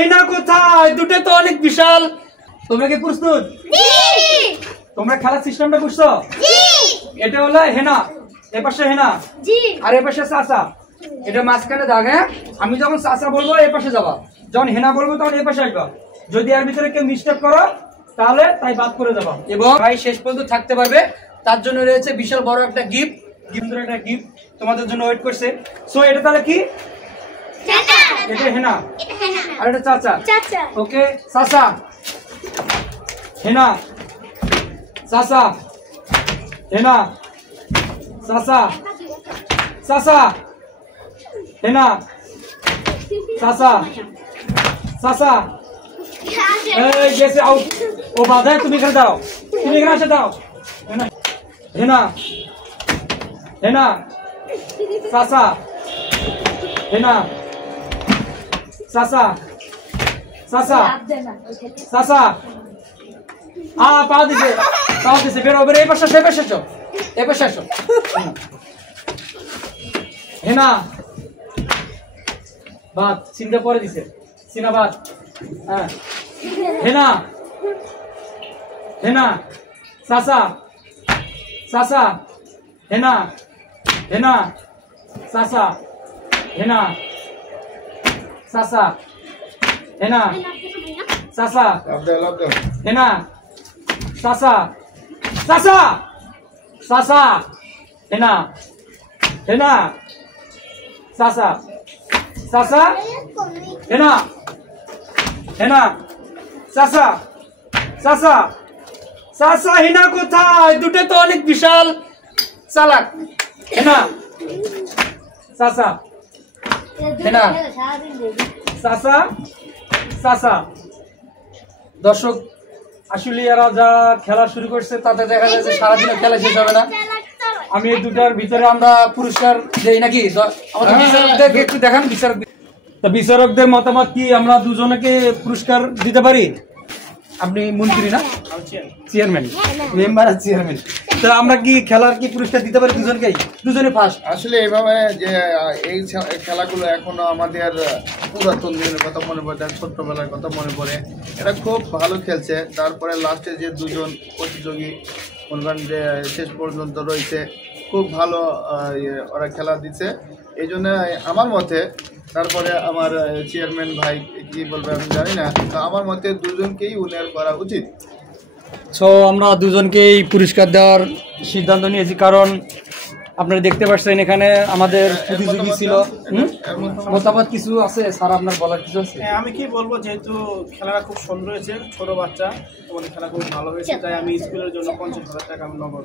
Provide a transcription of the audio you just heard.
হিনা কোথায়? দুটো তো অনেক বিশাল। তোমরা কি প্রস্তুত? তোমরা খেলার সিস্টেমটা বুঝছো? এটা হলো হেনা, এ পাশে হেনা আর এ পাশে চাচা। এটা মাঝখানে দাগ। হ্যাঁ, আমি যখন চাচা বলবো এ পাশে যাবা, যখন হেনা বলবো তখন এ পাশে আসবা। যদি এর ভিতরে কেউ মিস্টেক করো তাহলে তাই বাদ করে যাবা, এবং ভাই শেষ পর্যন্ত থাকতে পারবে। তার জন্য রয়েছে বিশাল বড় একটা গিফট। একটা গিফট তোমাদের জন্য ওয়েট করছে। সো এটা তাহলে কি? এটা হেনা আর এটা চাচা। ওকে, চাচা হেনা, চাচা হেনা, চাচা চাচা হেনা, চাচা চাচা। এই গেছে আউট। ও বাধা, তুমি এখানে দাও, তুমি এখানে এসে দাও। হেনা হেনা হেনা, চাচা হেনা, চাচা চাচা চাচা। পা দিছে, পা দিছে। বেরো বেরো, এই পাশে, সে পাশে এসো, এ পাশে এসো। হেনা বাদ, চিন্তা পরে দিছে, সিনা বাদ। হ্যাঁ, হেনা হেনা, চাচা চাচা হেনা হেনা, চাচা হেনা, চাচা হেনা, চাচা হেনা, চাচা চাচা চাচা হেনা হেনা, চাচা চাচা হেনা হেনা, চাচা চাচা চাচা। হেনা কোথায়? দুটো তো অনেক বিশাল চালাক। হেনা চাচা হেনা, চাচা চাচা। দর্শক আসলে এরা যা খেলা শুরু করছে তাতে দেখা যায় যে সারাদিনে খেলা শেষ হবে না। আমি এই দুটার ভিতরে আমরা পুরস্কার দেই নাকি? আমাদের বিচারকদেরকে একটু দেখান। বিচারকদের মতামত কি? আমরা দুজনকে পুরস্কার দিতে পারি? আপনি মন্ত্রী না, চেয়ারম্যান, মেম্বার আর চেয়ারম্যান, তো আমরা কি খেলার কি পুরস্কার দিতে পারি দুজনকেই? দুজনে ফার্স্ট। আসলে এইভাবে যে এই খেলাগুলো এখনো আমাদের পুরাতন দিনের কথা মনে পড়ে, ছোট্টবেলার কথা মনে পড়ে। এরা খুব ভালো খেলছে। তারপরে লাস্টে যে দুজন প্রতিযোগী মনে করেন যে শেষ পর্যন্ত রয়েছে, খুব ভালো ওরা খেলা দিচ্ছে। এই জন্য আমার মতে, তারপরে আমার চেয়ারম্যান ভাই কি বলবে আমি জানি না, তো আমার মতে দুজনকেই উইনার করা উচিত। সো আমরা দুজনকেই পুরস্কার দেওয়ার সিদ্ধান্ত নিয়েছি, কারণ আপনারা দেখতে পাচ্ছেন এখানে আমাদের প্রতিযোগী ছিল। মতামত কিছু আছে স্যার, আপনার বলার কিছু আছে? আমি কি বলবো, যেহেতু খেলাটা খুব সুন্দর হয়েছে, ছোট বাচ্চা, তোমাদের খেলা খুব ভালো হয়েছে, তাই আমি স্কুলের জন্য 50,000 টাকা নগদ